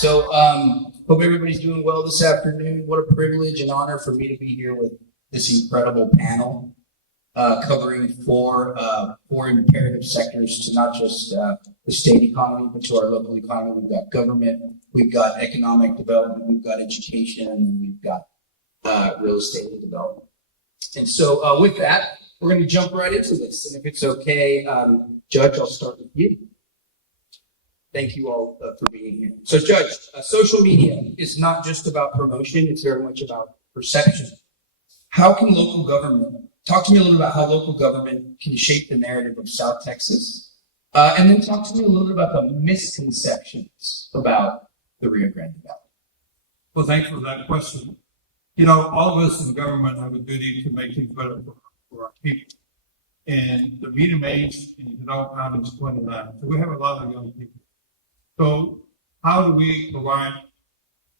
Hope everybody's doing well this afternoon. What a privilege and honor for me to be here with this incredible panel, covering four imperative sectors to not just the state economy, but to our local economy. We've got government, we've got economic development, we've got education, and we've got real estate and development. And so with that, we're going to jump right into this. And if it's okay, Judge, I'll start with you. Thank you all for being here. So, Judge, social media is not just about promotion, it's very much about perception. How can local government, talk to me a little about how local government can shape the narrative of South Texas, and then talk to me a little bit about the misconceptions about the Rio Grande Valley. Well, thanks for that question. You know, all of us in government have a duty to make things better for our people. And the median age in Hidalgo County is 29. So we have a lot of young people. So how do we provide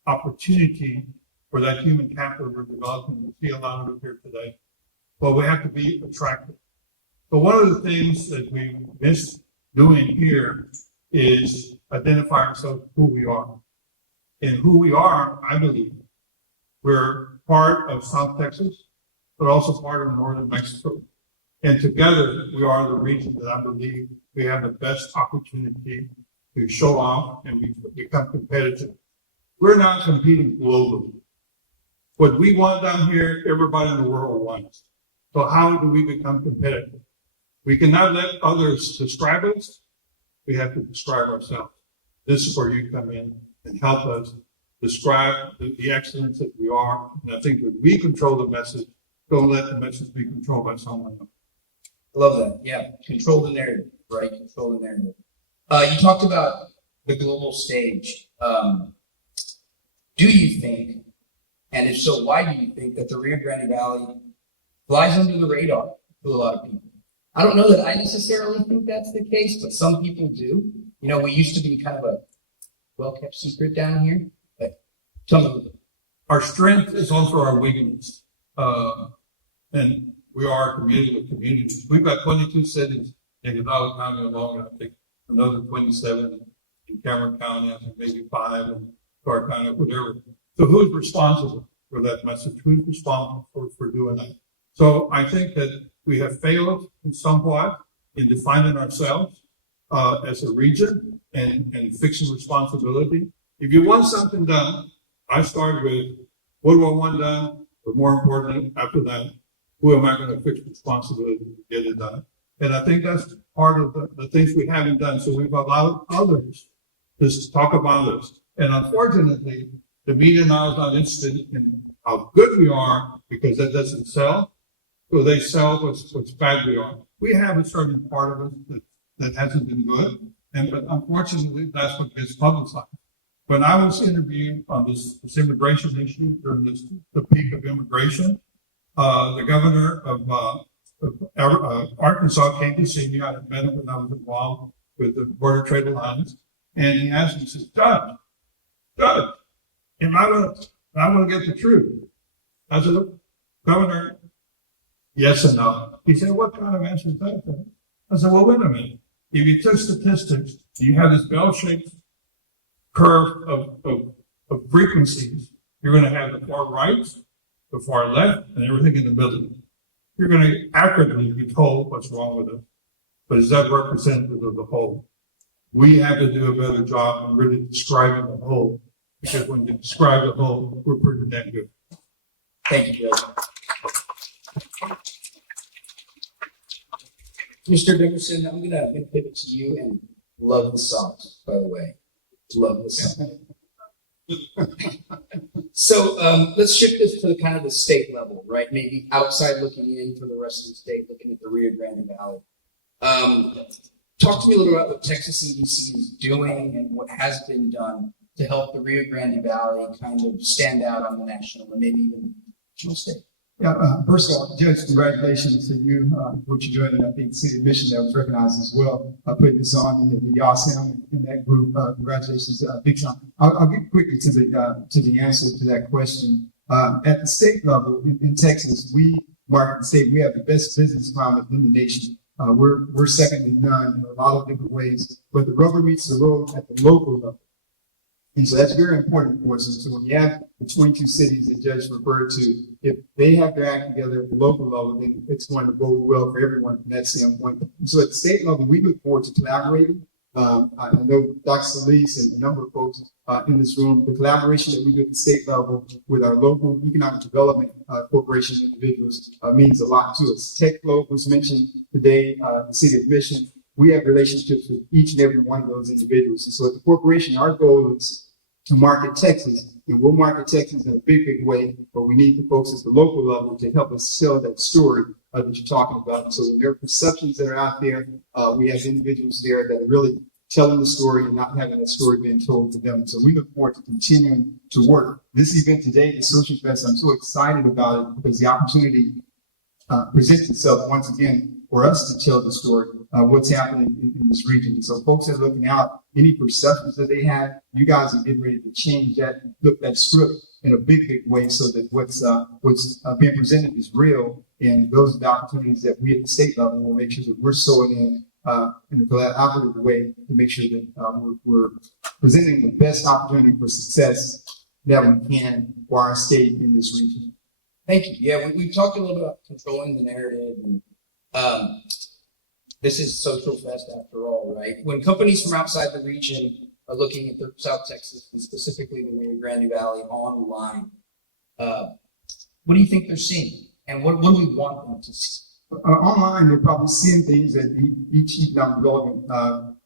opportunity for that human capital we're developing? We see a lot of it here today. Well, we have to be attractive. So one of the things that we miss doing here is identify ourselves who we are. And who we are, I believe, we're part of South Texas, but also part of northern Mexico. And together, we are the region that I believe we have the best opportunity to show off and become competitive. We're not competing globally. What we want down here, everybody in the world wants. So how do we become competitive? We cannot let others describe us. We have to describe ourselves. This is where you come in and help us describe the excellence that we are. And I think that we control the message. Don't let the message be controlled by someone else. I love that. Yeah, control the narrative, right? Control the narrative. You talked about the global stage. Do you think, and if so, why do you think that the Rio Grande Valley flies under the radar to a lot of people? I don't know that I necessarily think that's the case, but some people do. You know, we used to be kind of a well-kept secret down here, but tell me. Our strength is also our weakness. And we are a community of communities. We've got 22 cities in Hidalgo County alone, and I think another 27 in Cameron County, I think maybe 5 in Clark County, whatever. So who's responsible for that message? Who's responsible for doing that? So I think that we have failed somewhat in defining ourselves as a region and fixing responsibility. If you want something done, I start with what do I want done, but more important, after that, who am I going to fix responsibility to get it done? And I think that's part of the things we haven't done. So we've allowed others to talk about us. And unfortunately, the media now is not interested in how good we are because that doesn't sell. So they sell what's bad we are. We have a certain part of us that hasn't been good. But unfortunately, that's what gets publicized. When I was interviewed on this immigration issue during the peak of immigration, the governor of Arkansas came to see me. I had met him when I was involved with the Border Trade Alliance. And he asked me, he says, Judge, am I going to get the truth? I said, look, Governor, yes and no. He said, what kind of answer is that? I said, well, wait a minute. If you took statistics, you have this bell-shaped curve of frequencies. You're going to have the far right, the far left, and everything in the middle. You're going to accurately be told what's wrong with it. But is that representative of the whole? We have to do a better job in really describing the whole, because when you describe the whole, we're pretty damn good. Thank you, Judge. Mr. Dickerson, I'm gonna pivot to you and love the songs, by the way. Love the song. So let's shift this to kind of the state level, right? Maybe outside looking in for the rest of the state, looking at the Rio Grande Valley. Talk to me a little about what Texas EDC is doing and what has been done to help the Rio Grande Valley kind of stand out on the national and maybe even regional stage. Yeah, first of all, Judge, congratulations to you, what you're doing, and I think City Mission that was recognized as well, putting this on, and the Yawsam in that group. Congratulations, big time. I'll get quickly to the answer to that question. At the state level in Texas, we market and say we have the best business climate in the nation. We're second to none in a lot of different ways. But the rubber meets the road at the local level. And so that's very important for us. And so when you have the 22 cities that Judge referred to, if they have their act together at the local level, then it's going to bode well for everyone from that standpoint. And so at the state level, we look forward to collaborating. I know Dr. Solis and a number of folks in this room, the collaboration that we do at the state level with our local economic development corporation individuals means a lot to us. TechFlow was mentioned today, the city of Mission. We have relationships with each and every one of those individuals. And so at the corporation, our goal is to market Texas, and we'll market Texas in a big, big way, but we need the folks at the local level to help us tell that story that you're talking about. And so when there are perceptions that are out there, we have individuals there that are really telling the story and not having that story being told to them. So we look forward to continuing to work. This event today, the Social Fest, I'm so excited about it because the opportunity presents itself once again for us to tell the story, what's happening in this region. And so folks are looking out, any perceptions that they have, you guys are getting ready to change that, flip that script in a big, big way so that what's being presented is real. And those are the opportunities that we at the state level will make sure that we're sewing in a collaborative way to make sure that we're presenting the best opportunity for success that we can for our state in this region. Thank you. Yeah, we've talked a little bit about controlling the narrative, and this is Social Fest after all, right? When companies from outside the region are looking at South Texas, and specifically the Rio Grande Valley online, what do you think they're seeing? And what do we want them to see? Online, they're probably seeing things that each economic development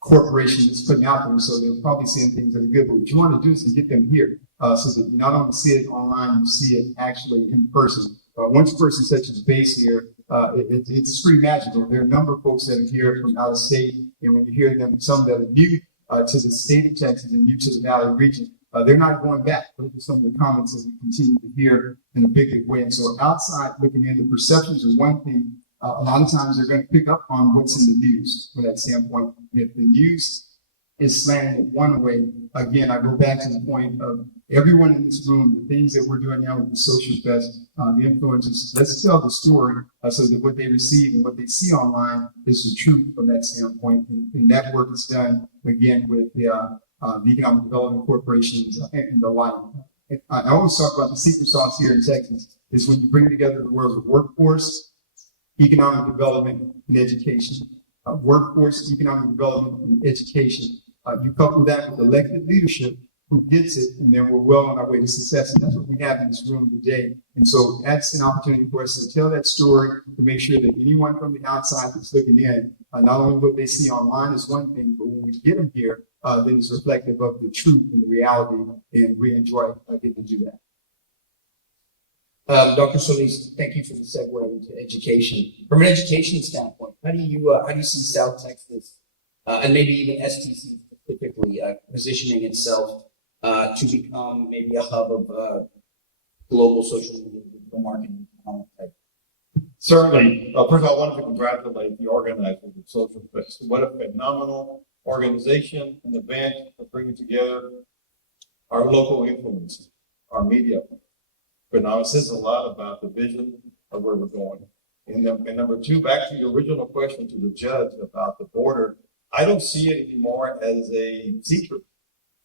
corporation is putting out there. So they're probably seeing things that are good. But what you want to do is to get them here so that you not only see it online, you see it actually in person. Once a person touches base here, it's pretty magical. There are a number of folks that are here from out of state. And when you hear them, some that are new to the state of Texas and new to the Valley region, they're not going back. Those are some of the comments that we continue to hear in a big way. And so outside looking in, the perceptions are one thing. A lot of times they're going to pick up on what's in the news from that standpoint. And if the news is slanted one way, again, I go back to the point of everyone in this room, the things that we're doing now with the Social Fest, the influencers, let's tell the story so that what they receive and what they see online is the truth from that standpoint. And that work is done, again, with the economic development corporations and the like. I always talk about the secret sauce here in Texas is when you bring together the worlds of workforce, economic development, and education. Workforce, economic development, and education. You couple that with elected leadership who gets it, and then we're well on our way to success. And that's what we have in this room today. And so that's an opportunity for us to tell that story, to make sure that anyone from the outside that's looking in, not only what they see online is one thing, but when we get them here, then it's reflective of the truth and the reality, and we enjoy getting to do that. Dr. Solis, thank you for the segue into education. From an education standpoint, how do you see South Texas and maybe even STC specifically positioning itself to become maybe a hub of global social media marketing type? Certainly. First of all, I wanted to congratulate the organizers of Social Fest. What a phenomenal organization and event for bringing together our local influence, our media. But now it says a lot about the vision of where we're going. And number two, back to your original question to the judge about the border, I don't see it anymore as a secret.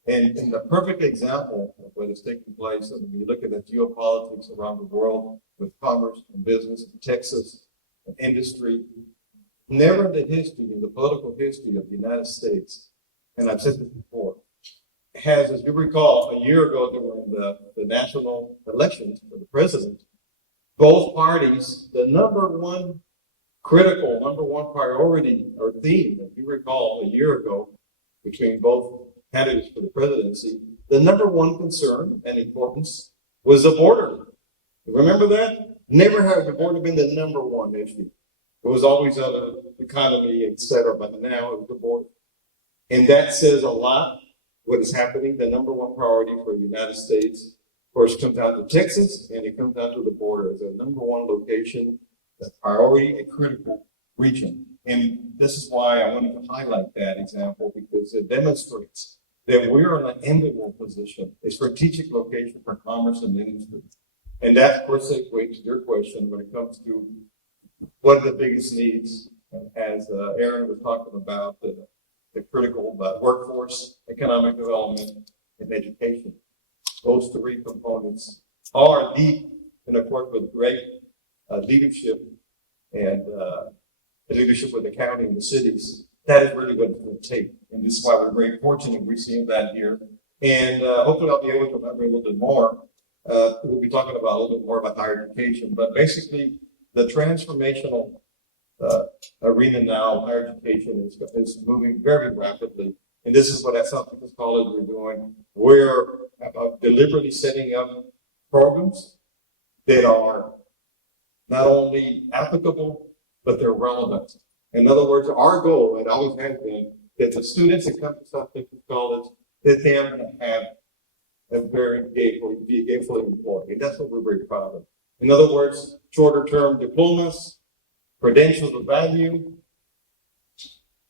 And the perfect example of what is taking place, when you look at the geopolitics around the world with commerce and business, and Texas, and industry, never in the history, in the political history of the United States, and I've said this before, has, as you recall, a year ago during the national elections for the president, both parties, the number one priority or theme, if you recall, a year ago, between both candidates for the presidency, the number one concern and importance was the border. Remember that? Never has the border been the number one issue. It was always other economy, etc., but now it's the border. And that says a lot, what is happening. The number one priority for the United States, of course, comes down to Texas, and it comes down to the border as a number one location, a priority, a critical region. And this is why I wanted to highlight that example, because it demonstrates that we're in an enviable position, a strategic location for commerce and industry. And that, of course, segues to your question when it comes to what are the biggest needs. As Aaron was talking about, the critical workforce, economic development, and education. Those three components are deep in accord with great leadership and leadership with the county and the cities. That is really what it's going to take. And this is why we're very fortunate we're seeing that here. And hopefully I'll be able to elaborate a little bit more. We'll be talking about a little bit more about higher education, but basically the transformational arena now, higher education is moving very rapidly. And this is what at South Texas College we're doing. We're deliberately setting up programs that are not only applicable, but they're relevant. In other words, our goal, it always has been, that the students that come to South Texas College, that they are going to have a very gainfully employed. And that's what we're very proud of. In other words, shorter term diplomas, credentials of value.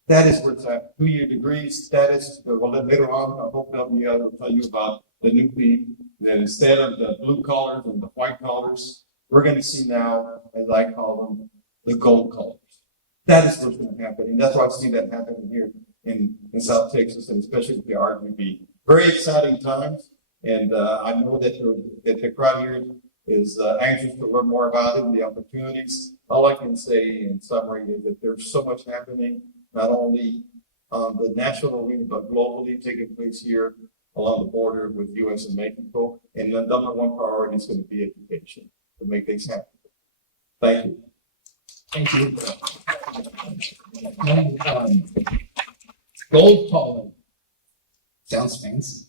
That is where it's at. 2-year degrees, that is, well, later on, I hope that we will tell you about the new theme, that instead of the blue collars and the white collars, we're going to see now, as I call them, the gold collars. That is what's going to happen. And that's why I see that happening here in South Texas, and especially with the RGB. Very exciting times. And I know that the crowd here is anxious to learn more about it and the opportunities. All I can say in summary is that there's so much happening, not only on the national arena, but globally taking place here along the border with U.S. and Mexico. And the number one priority is going to be education to make things happen. Thank you. Thank you. Gold collar. Sounds fancy.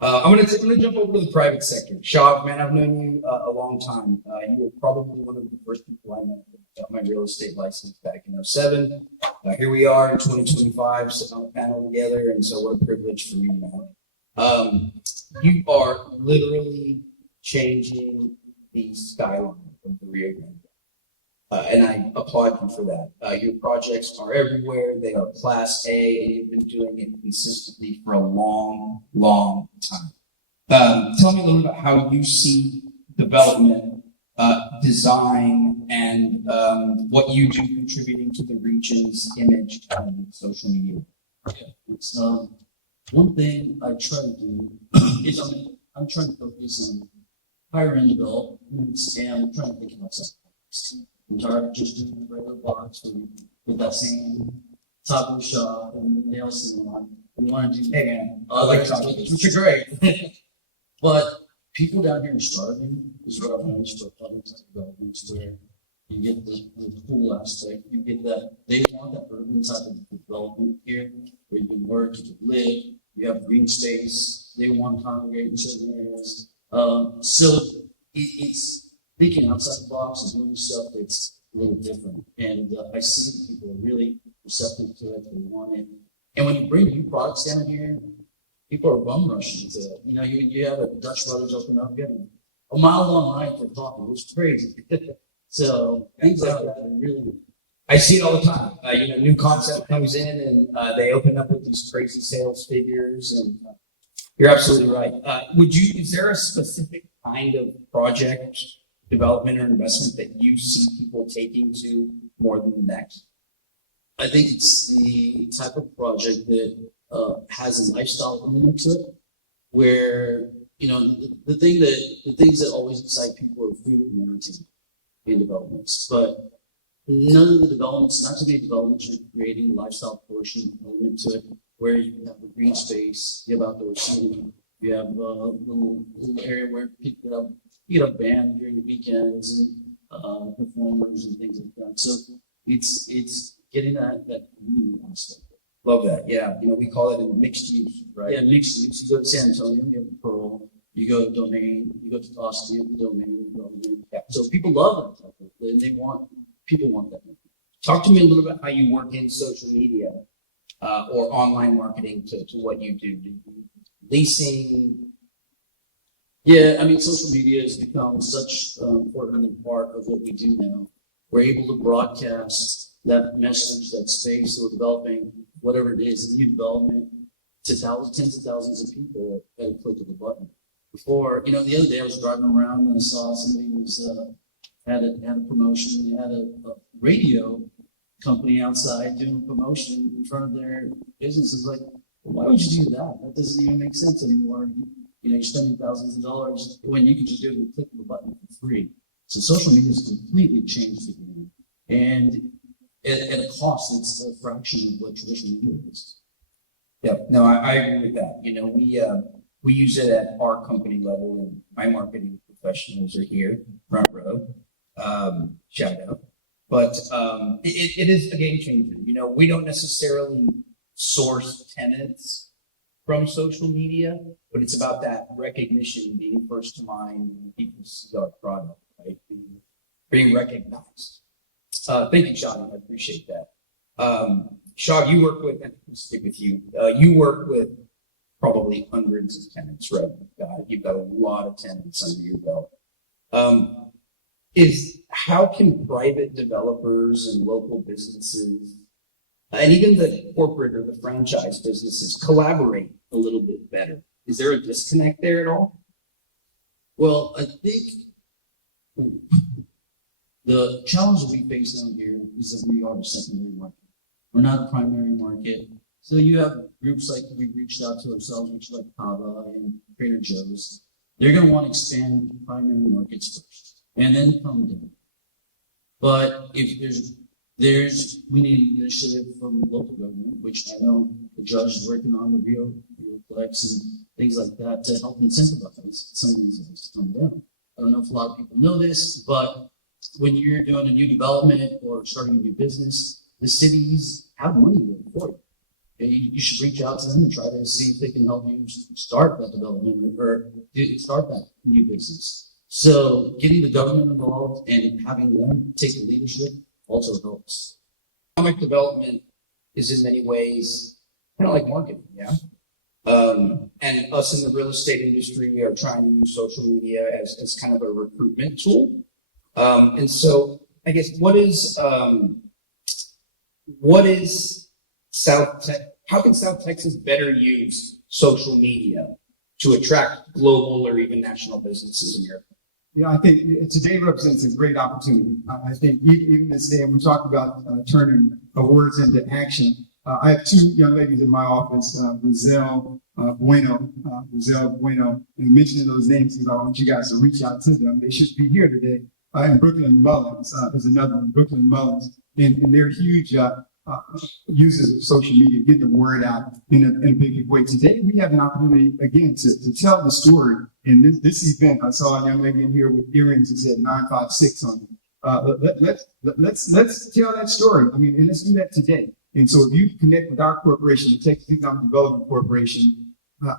I'm gonna jump over to the private sector. Shaw, man, I've known you a long time. You were probably one of the first people I met that got my real estate license back in 2007. Here we are, 2025, sitting on a panel together, and so what a privilege for me now. You are literally changing the skyline of the Rio Grande. And I applaud you for that. Your projects are everywhere. They are Class A, and you've been doing it consistently for a long, long time. Tell me a little about how you see development, design, and what you do contributing to the region's image on social media. It's, one thing I try to do is I'm trying to focus on higher end developments, and I'm trying to think outside the box. I'm tired of just doing a regular box with that same taco shop and nail salon. We want to do Hey man, other which are great. But people down here are starving, is what I've noticed for other type of developments, where you get the cool aspect, you get that, they want that urban type of development here, where you can work, you can live, you have green space, they want to congregate in certain areas. So it's thinking outside the box and doing stuff that's a little different. And I see that people are really receptive to it, they want it. And when you bring new products down here, people are bum rushing to it. You know, you have a Dutch Brothers open up, you have a mile-long line for coffee, which is crazy. So things like that are really. I see it all the time. New concept comes in and they open up with these crazy sales figures, and you're absolutely right. Is there a specific kind of project, development, or investment that you see people taking to more than the next? I think it's the type of project that has a lifestyle element to it, where the things that always excite people are food and entertainment in developments, but none of the developments, not too many developments, are creating a lifestyle portion element to it, where you have a green space, you have outdoor seating, you have a little area where people you get a band during the weekends and performers and things like that. So it's getting that community aspect. Love that. Yeah. We call it a mixed use, right? Yeah, mixed use. You go to San Antonio, you have Pearl. You go to Domain. You go to Austin, you have Domain. Yeah. So people love that type of thing. People want that. Talk to me a little bit how you work in social media or online marketing to what you do. Leasing. Yeah, I mean, social media has become such an important part of what we do now. We're able to broadcast that message, that space that we're developing, whatever it is, new development, to tens of thousands of people at a click of a button. Before, the other day I was driving around and I saw somebody had a promotion, they had a radio company outside doing promotion in front of their business. It's like, well, why would you do that? That doesn't even make sense anymore. You know, you're spending thousands of dollars when you can just do it with a click of a button for free. So social media has completely changed the game. And at a cost, it's a fraction of what traditional media is. Yeah, no, I agree with that. You know, we use it at our company level, and my marketing professionals are here, front row. Shout out. But it is a game changer. You know, we don't necessarily source tenants from social media, but it's about that recognition, being first to mind when people see our product, right? Being recognized. Thank you, Sean. I appreciate that. Sean, you work with, and I'll stick with you. You work with probably hundreds of tenants, right? You've got a lot of tenants under your belt. How can private developers and local businesses, and even the corporate or the franchise businesses, collaborate a little bit better? Is there a disconnect there at all? Well, I think the challenge that we face down here is that we are the secondary market. We're not the primary market. So you have groups like we reached out to ourselves, which like Kava and Trader Joe's. They're going to want to expand primary markets first and then come down. But if we need initiative from local government, which I know the judge is working on, the RioFlex and things like that, to help incentivize some of these things to come down. I don't know if a lot of people know this, but when you're doing a new development or starting a new business, the cities have money there for you. You should reach out to them and try to see if they can help you start that development or start that new business. So getting the government involved and having them take the leadership also helps. Economic development is in many ways kind of like marketing, yeah? And us in the real estate industry are trying to use social media as kind of a recruitment tool. And so I guess how can South Texas better use social media to attract global or even national businesses in your? Yeah, I think today represents a great opportunity. I think even this day, and we talked about turning words into action. I have two young ladies in my office, Brazil Bueno, and mentioning those names because I want you guys to reach out to them. They should be here today. And Brooklyn Mullins is another one, Brooklyn Mullins, and they're huge users of social media, getting the word out in a big way. Today, we have an opportunity again to tell the story. In this event, I saw a young lady in here with earrings that said 956 on them. Let's tell that story. I mean, and let's do that today. And so, if you connect with our corporation, the Texas Economic Development Corporation,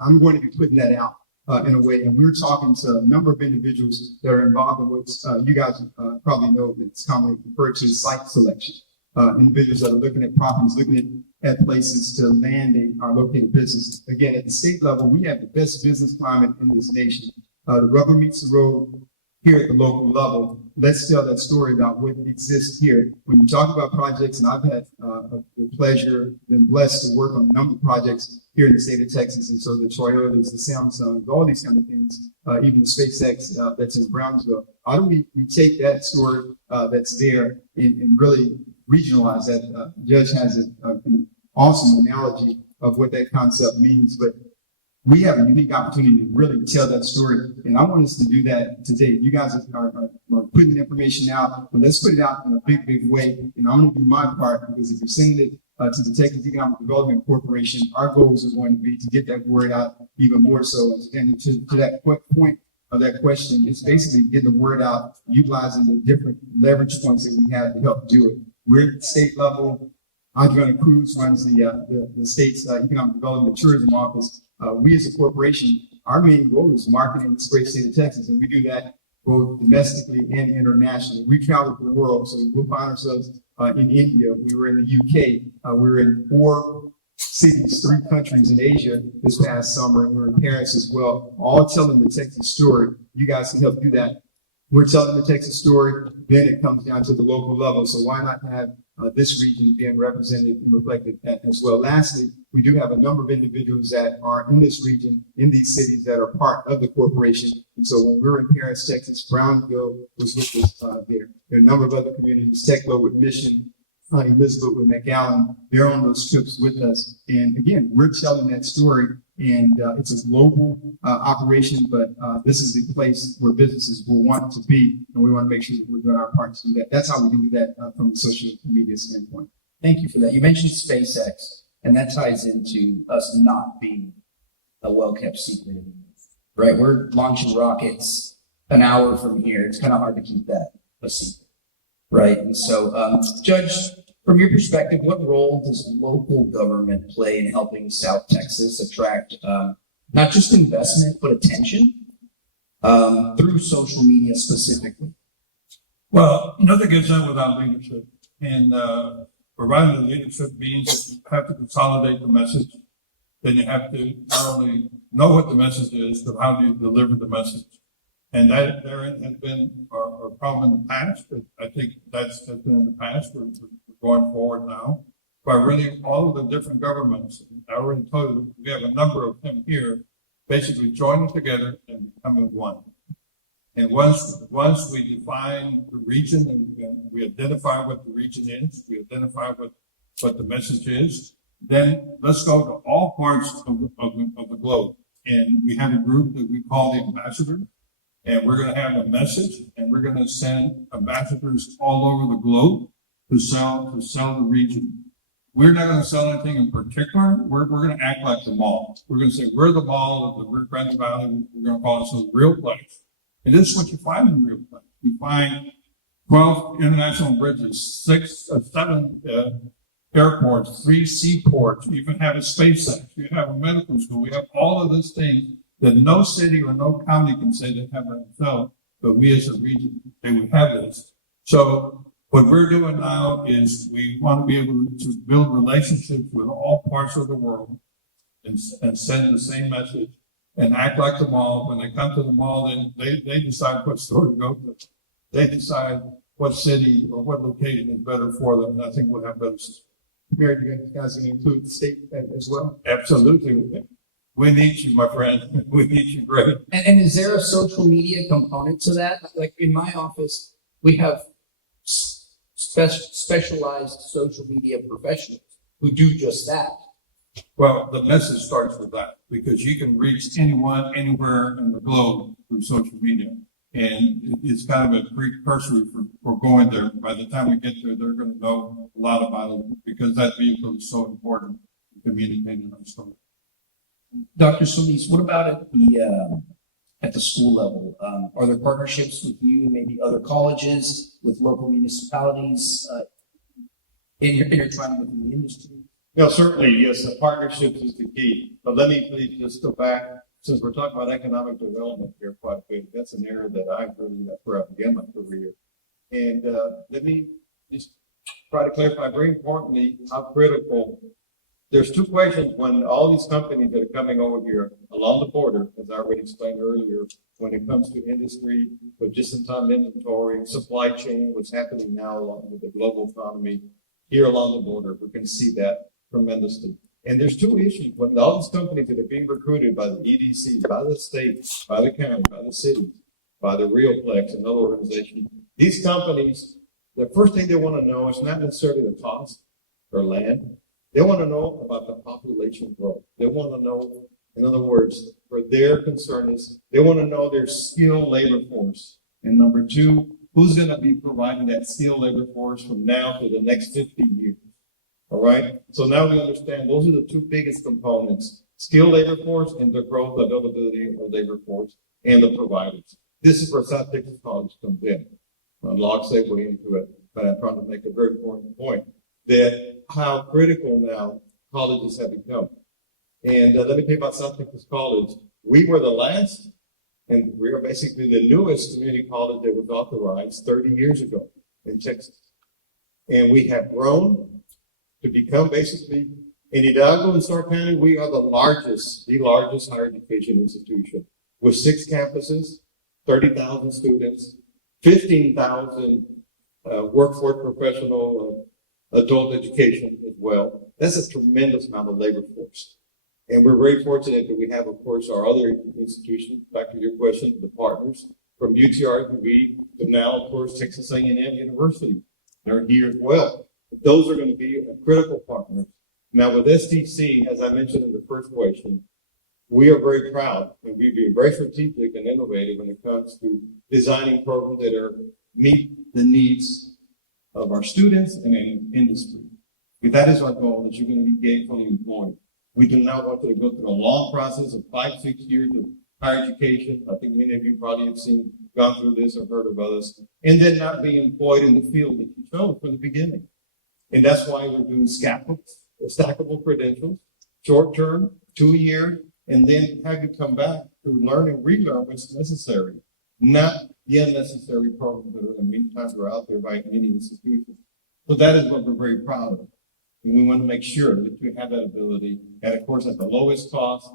I'm going to be putting that out in a way. And we're talking to a number of individuals that are involved in what you guys probably know that's commonly referred to as site selection. Individuals that are looking at properties, looking at places to land in our located businesses. Again, at the state level, we have the best business climate in this nation. The rubber meets the road here at the local level. Let's tell that story about what exists here. When you talk about projects, and I've had the pleasure, been blessed to work on a number of projects here in the state of Texas, and so the Toyotas, the Samsungs, all these kind of things, even the SpaceX that's in Brownsville. How do we take that story that's there and really regionalize that? Judge has an awesome analogy of what that concept means, but we have a unique opportunity to really tell that story, and I want us to do that today. You guys are putting the information out, but let's put it out in a big way, and I'm going to do my part, because if you're sending it to the Texas Economic Development Corporation, our goals are going to be to get that word out even more so. And to that point of that question, it's basically getting the word out, utilizing the different leverage points that we have to help do it. We're at the state level. Adriana Cruz runs the state's Economic Development and Tourism Office. We as a corporation, our main goal is marketing the great state of Texas, and we do that both domestically and internationally. We travel the world, so we'll find ourselves in India. We were in the UK. We were in 4 cities, 3 countries in Asia this past summer, and we were in Paris as well, all telling the Texas story. You guys can help do that. We're telling the Texas story, then it comes down to the local level. So why not have this region being represented and reflected as well? Lastly, we do have a number of individuals that are in this region, in these cities, that are part of the corporation. And so when we were in Paris, Texas, Brownsville was with us there. There are a number of other communities, Techlo with Mission, Elizabeth with McAllen, they're on those trips with us. And again, we're telling that story, and it's a global operation, but this is the place where businesses will want to be, and we want to make sure that we're doing our part to do that. That's how we can do that from a social media standpoint. Thank you for that. You mentioned SpaceX, and that ties into us not being a well-kept secret, right? We're launching rockets an hour from here. It's kind of hard to keep that a secret, right? And so, Judge, from your perspective, what role does local government play in helping South Texas attract not just investment, but attention through social media specifically? Well, nothing gets done without leadership. And providing the leadership means that you have to consolidate the message. Then you have to not only know what the message is, but how do you deliver the message? And that there has been a problem in the past, but I think that's been in the past. We're going forward now by really all of the different governments. I already told you we have a number of them here, basically joining together and becoming one. And once we define the region and we identify what the region is, we identify what the message is, then let's go to all parts of the globe. And we have a group that we call the ambassador. And we're going to have a message, and we're going to send ambassadors all over the globe to sell the region. We're not going to sell anything in particular. We're going to act like the mall. We're going to say we're the mall of the Rio Grande Valley. We're going to call it the real place. And this is what you find in real place. You find 12 international bridges, 7 airports, 3 seaports. You even have a SpaceX. You have a medical school. We have all of these things that no city or no county can say they have themselves, but we as a region, they would have this. So what we're doing now is we want to be able to build relationships with all parts of the world and send the same message and act like the mall. When they come to the mall, then they decide what store to go to. They decide what city or what location is better for them, and I think we'll have better systems. Mayor, you guys can include the state as well? Absolutely. We need you, my friend. We need you great. And is there a social media component to that? Like in my office, we have specialized social media professionals who do just that. Well, the message starts with that because you can reach anyone, anywhere in the globe through social media. And it's kind of a precursor for going there. By the time we get there, they're going to know a lot about it because that vehicle is so important in communicating our story. Dr. Solis, what about at the school level? Are there partnerships with you, maybe other colleges, with local municipalities, intertwined with the industry? No, certainly, yes, the partnerships is the key. But let me please just go back, since we're talking about economic development here quite a bit. That's an area that I really, that's where I began my career. And let me just try to clarify very importantly how critical. There's 2 questions when all these companies that are coming over here along the border, as I already explained earlier, when it comes to industry, but just-in-time inventory, supply chain, what's happening now along with the global economy here along the border, we can see that tremendously. And there's 2 issues. When all these companies that are being recruited by the EDC, by the state, by the county, by the city, by the Rioplex and other organizations, these companies, the first thing they want to know is not necessarily the cost or land. They want to know about the population growth. They want to know, in other words, where their concern is, they want to know their skilled labor force. And number 2, who's going to be providing that skilled labor force from now to the next 50 years? All right. So now we understand those are the 2 biggest components: skilled labor force and the growth availability of labor force and the providers. This is where South Texas College comes in. I'll log segue into it, but I'm trying to make a very important point that how critical now colleges have become. And let me tell you about South Texas College. We were the last, and we are basically the newest community college that was authorized 30 years ago in Texas. And we have grown to become basically, in Hidalgo and Stark County, we are the largest higher education institution with 6 campuses, 30,000 students, 15,000 workforce professional adult education as well. That's a tremendous amount of labor force. And we're very fortunate that we have, of course, our other institutions, back to your question, the partners, from UTRGV to now, of course, Texas A&M University. They're here as well. those are going to be a critical partner. Now with STC, as I mentioned in the first question, we are very proud and we've been very strategic and innovative when it comes to designing programs that meet the needs of our students and in industry. If that is our goal, that you're going to be gainfully employed. We do not want you to go through a long process of 5-6 years of higher education. I think many of you probably have gone through this or heard of others, and then not be employed in the field that you chose from the beginning. And that's why we're doing stackable credentials, short term, 2 year, and then have you come back to learn and relearn what's necessary, not the unnecessary programs that in the meantime are out there by many institutions. So that is what we're very proud of. And we want to make sure that we have that ability, and of course at the lowest cost,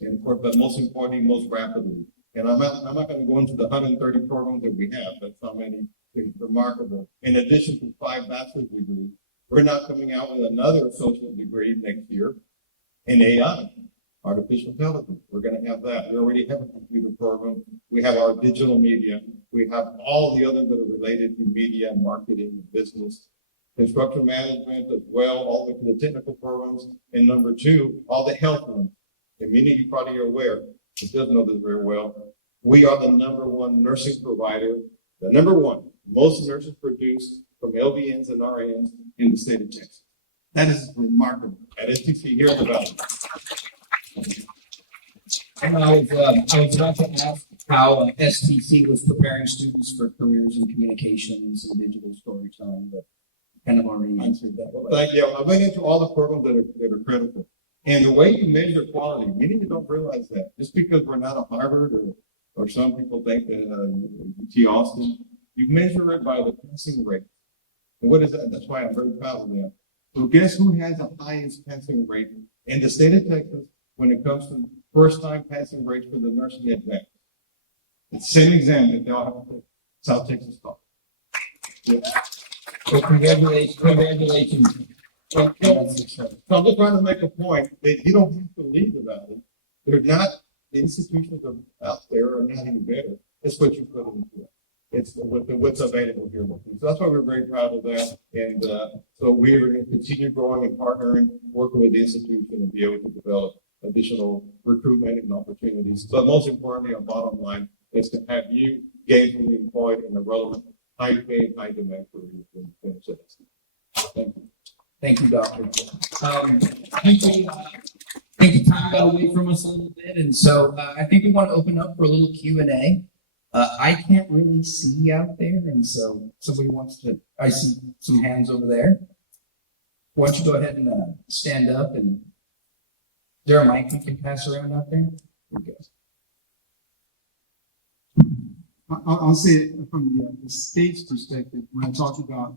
and of course, but most importantly, most rapidly. And I'm not going to go into the 130 programs that we have. That's how many. It's remarkable. In addition to 5 bachelor's degrees, we're now coming out with another associate degree next year in AI, artificial intelligence. We're going to have that. We already have a computer program. We have our digital media. We have all the others that are related to media, marketing, business, construction management as well, all the way to the technical programs. And number 2, all the health ones. And many of you probably are aware, but doesn't know this very well. We are the #1 nursing provider, the #1. Most nurses produced from LVNs and RNs in the state of Texas. That is remarkable. At STC here in the Valley. And I was about to ask how STC was preparing students for careers in communications and digital storytelling, but kind of already answered that. Thank you. I went into all the programs that are critical. And the way you measure quality, many of you don't realize that. Just because we're not a Harvard or some people think that UT Austin, you measure it by the passing rate. And what is that? That's why I'm very proud of that. So guess who has the highest passing rate in the state of Texas when it comes to first-time passing rates for the nursing advanced? It's the same exam that they all have to take. South Texas State. Yeah. So congratulations. So I'm just trying to make a point that you don't have to leave about it. They're not, the institutions out there are not any better. It's what you put into it. It's what's available here. So that's why we're very proud of that. And so we're going to continue growing and partnering, working with the institution and be able to develop additional recruitment and opportunities. But most importantly, our bottom line is to have you gainfully employed in a relevant, high-paid, high-demand career in Texas. Thank you. Thank you, Doctor. I think time got away from us a little bit, and so I think we want to open up for a little Q&A. I can't really see out there, and so somebody wants to. I see some hands over there. Why don't you go ahead and stand up? And is there a mic we can pass around out there? Here we go. I'll say it from the state's perspective, when I talked about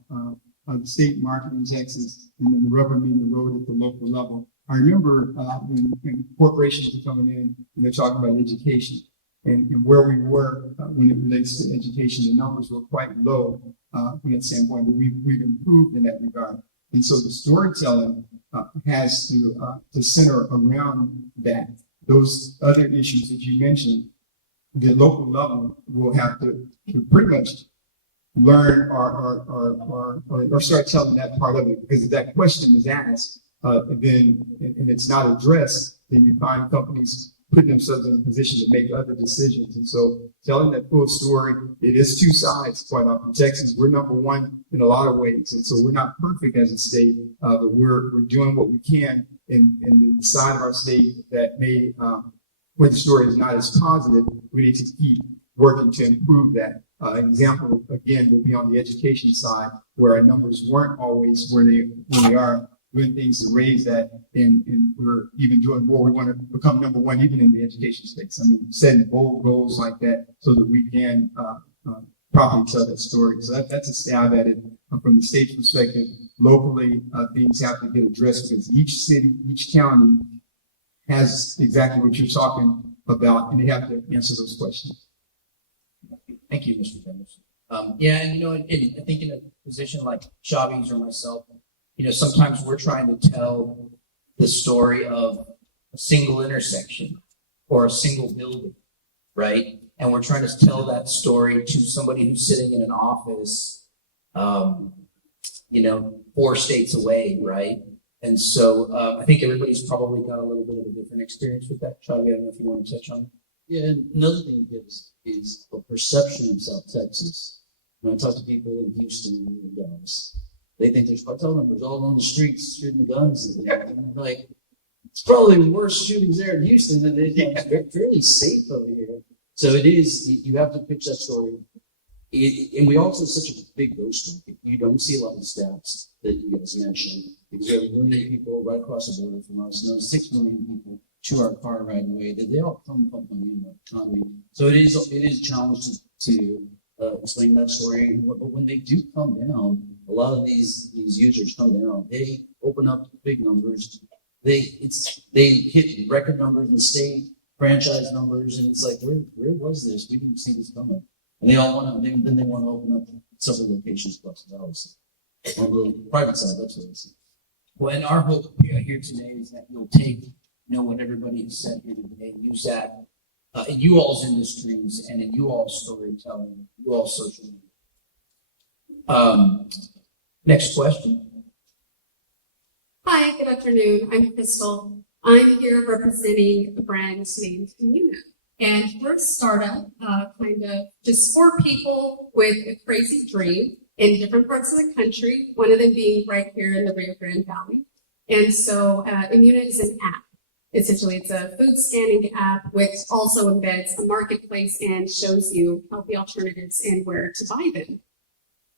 the state market in Texas and then the rubber meeting the road at the local level. I remember when corporations were coming in and they're talking about education and where we were when it relates to education, the numbers were quite low from that standpoint, but we've improved in that regard. And so the storytelling has to center around that. Those other issues that you mentioned, the local level will have to pretty much learn or start telling that part of it, because if that question is asked, then and it's not addressed, then you find companies putting themselves in a position to make other decisions. And so telling that full story, it is 2 sides, quite often. Texas, we're #1 in a lot of ways. And so we're not perfect as a state, but we're doing what we can in the side of our state that may, when the story is not as positive, we need to keep working to improve that. Example, again, will be on the education side, where our numbers weren't always where they are, doing things to raise that, and we're even doing more. We want to become #1 even in the education space. I mean, setting bold goals like that so that we can properly tell that story. So that's a stab at it from the state's perspective. Locally, things have to get addressed because each city, each county has exactly what you're talking about, and they have to answer those questions. Thank you, Mr. Henderson. Yeah, and I think in a position like Chavi's or myself, sometimes we're trying to tell the story of a single intersection or a single building, right? And we're trying to tell that story to somebody who's sitting in an office, 4 states away, right? And so, I think everybody's probably got a little bit of a different experience with that. Chavi, I don't know if you want to touch on it. Yeah, and another thing is a perception of South Texas. When I talk to people in Houston and Dallas, they think there's cartel members all on the streets shooting guns. And I'm like, it's probably worse shootings there in Houston than it is. It's fairly safe over here. So it is, you have to pitch that story. And we also have such a big ghost market. You don't see a lot of stats that you guys mentioned because we have 1 million people right across the border from us, another 6 million people to our car right away, that they all come from the economy. So it is a challenge to explain that story. But when they do come down, a lot of these users come down, they open up big numbers. They hit record numbers in state franchise numbers, and it's like, where was this? We didn't see this coming. And they all want to, then they want to open up several locations across the valley. On the private side, that's what I see. Well, and our hope here today is that you'll take, what everybody has said here today, and use that in you all's industries and in you all's storytelling, you all's social media. Next question. Hi, good afternoon. I'm Crystal. I'm here representing a brand named Immuna. And we're a startup, kind of just for people with a crazy dream in different parts of the country, one of them being right here in the Rio Grande Valley. And so Immuna is an app. Essentially, it's a food scanning app, which also embeds a marketplace and shows you healthy alternatives and where to buy them.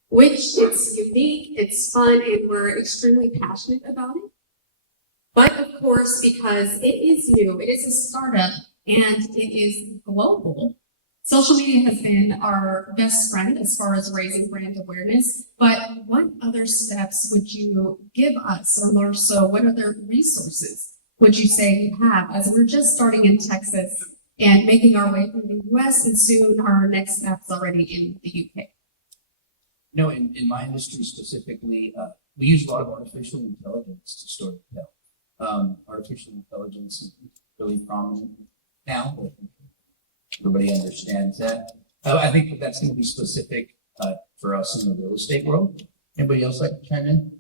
Which it's unique, it's fun, and we're extremely passionate about it. But of course, because it is new, it is a startup, and it is global, social media has been our best friend as far as raising brand awareness. But what other steps would you give us, or more so, what other resources would you say you have, as we're just starting in Texas and making our way through the US, and soon our next step's already in the UK? In my industry specifically, we use a lot of artificial intelligence to storytell. Artificial intelligence is really prominent now, but everybody understands that. I think that's going to be specific for us in the real estate world. Anybody else like to chime in?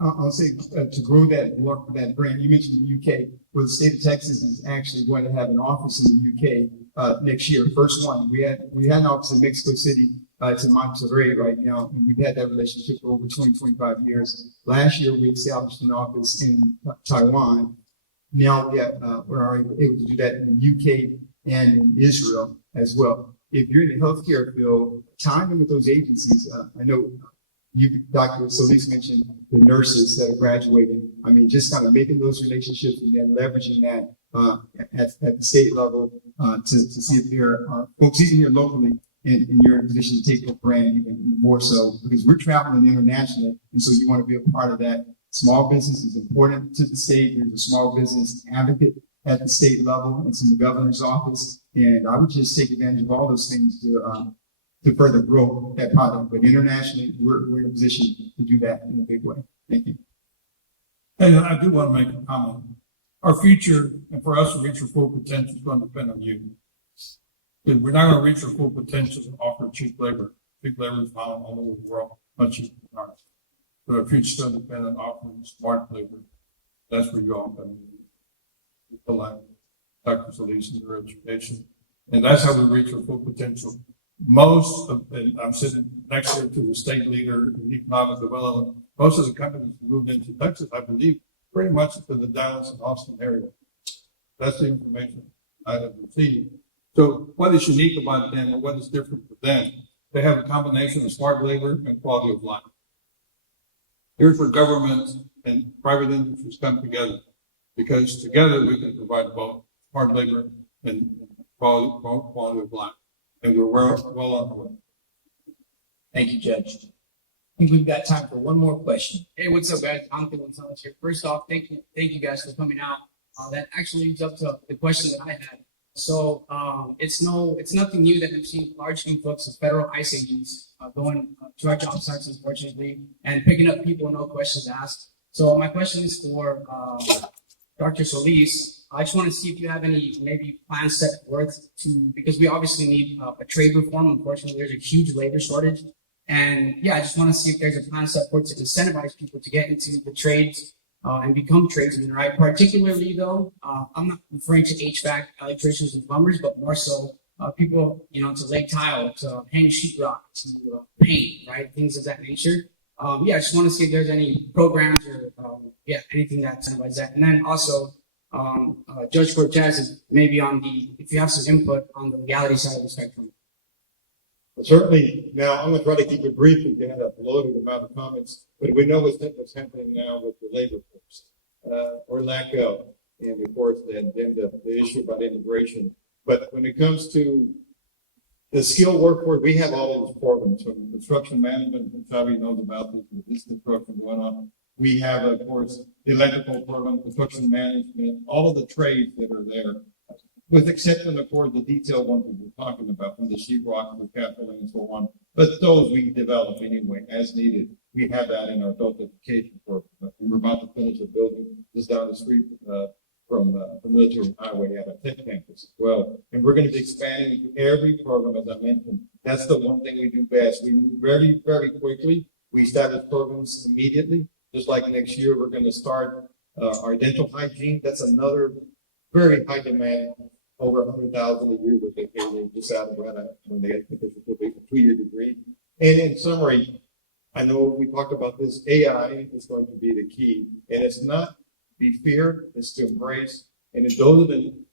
I'll say to grow that brand, you mentioned the UK, where the state of Texas is actually going to have an office in the UK next year. First one, we had an office in Mexico City. It's in Monterrey right now, and we've had that relationship for over 25 years. Last year, we established an office in Taiwan. Now we're already able to do that in the UK and in Israel as well. If you're in the healthcare field, time in with those agencies. I know you, Dr. Solis, mentioned the nurses that are graduating. I mean, just kind of making those relationships and then leveraging that at the state level to see if there are folks even here locally, and you're in a position to take the brand even more so, because we're traveling internationally, and so you want to be a part of that. Small business is important to the state. There's a small business advocate at the state level. It's in the governor's office, and I would just take advantage of all those things to further grow that product. But internationally, we're in a position to do that in a big way. Thank you. And I do want to make a comment. Our future, and for us to reach our full potential, is going to depend on you. Because we're not going to reach our full potential to offer cheap labor. Cheap labor is found all over the world, much cheaper than ours. But our future is going to depend on offering smart labor. That's where you all come in. Like Dr. Solis and your education. And that's how we reach our full potential. Most of, and I'm sitting next to the state leader in economic development, most of the companies that moved into Texas, I believe, pretty much to the Dallas and Austin area. That's the information I have received. So what is unique about them, or what is different for them? They have a combination of smart labor and quality of life. Here's where government and private industries come together, because together we can provide both smart labor and quality of life. And we're well on the way. Thank you, Judge. I think we've got time for one more question. Hey, what's up, guys? I'm Dylan Thomas here. First off, thank you guys for coming out. That actually leads up to the question that I had. So it's nothing new that we've seen large influx of federal ICE agents going to our job sites, unfortunately, and picking up people, no questions asked. So my question is for Dr. Solis. I just want to see if you have any maybe plans set forth to, because we obviously need a trade reform. Unfortunately, there's a huge labor shortage. And yeah, I just want to see if there's a concept for it to incentivize people to get into the trades and become tradesmen, right? Particularly though, I'm not referring to HVAC, electricians, and plumbers, but more so people, to lay tile, to hang sheetrock, to paint, right? Things of that nature. Yeah, I just want to see if there's any programs or anything that incentivizes that. And then also, Judge Cortez is maybe if you have some input on the legality side of the spectrum. Certainly, now I'm gonna try to keep it brief and get a loaded amount of comments, but we know what's happening now with the labor force, or lack of, and of course, then the issue about integration. But when it comes to the skilled workforce, we have all of those programs from construction management, and Xavi knows about this, with this construction going on. We have, of course, the electrical program, construction management, all of the trades that are there. With exception, of course, the detailed ones that we're talking about, from the sheetrock, the capital, and so on. But those we develop anyway, as needed. We have that in our adult education program. We're about to finish a building just down the street from the military highway at our tech campus as well. And we're going to be expanding to every program, as I mentioned. That's the one thing we do best. We move very, very quickly. We establish programs immediately. Just like next year, we're going to start our dental hygiene. That's another very high demand. Over 100,000 a year with the just out of Atlanta when they get a 2-year degree. And in summary, I know we talked about this. AI is going to be the key, and it's not be feared; it's to embrace. And those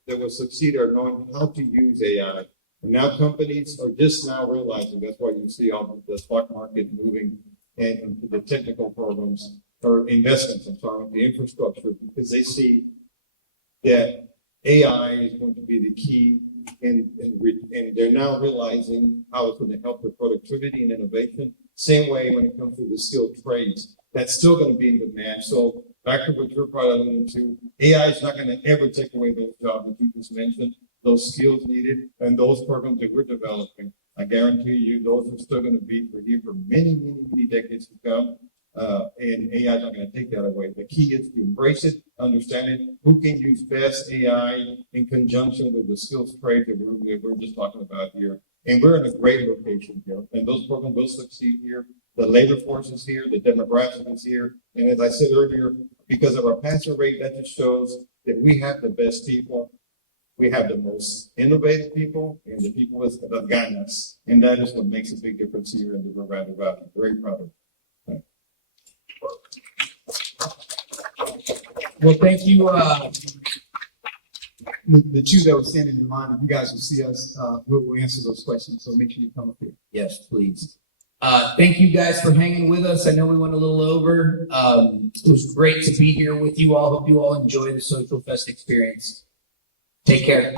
that will succeed are knowing how to use AI. And now companies are just now realizing. That's why you see all the stock market moving into the technical programs or investments. I'm sorry, the infrastructure, because they see that AI is going to be the key, and they're now realizing how it's going to help with productivity and innovation. Same way when it comes to the skilled trades, that's still going to be in demand. So back to what you're probably alluding to, AI is not going to ever take away those jobs that you just mentioned, those skills needed, and those programs that we're developing. I guarantee you, those are still going to be for you for many, many, many decades to come. And AI is not going to take that away. The key is to embrace it, understand it. Who can use best AI in conjunction with the skills trade that we're just talking about here? And we're in a great location here, and those programs will succeed here. The labor force is here, the demographic is here, and as I said earlier, because of our passing rate, that just shows that we have the best people. We have the most innovative people, and the people that have gotten us, and that is what makes a big difference here in the Rio Grande Valley. Very proud of it. Well, thank you. The two that were standing in line, if you guys will see us, we'll answer those questions. So make sure you come up here. Yes, please. Thank you guys for hanging with us. I know we went a little over. It was great to be here with you all. Hope you all enjoy the Social Fest experience. Take care.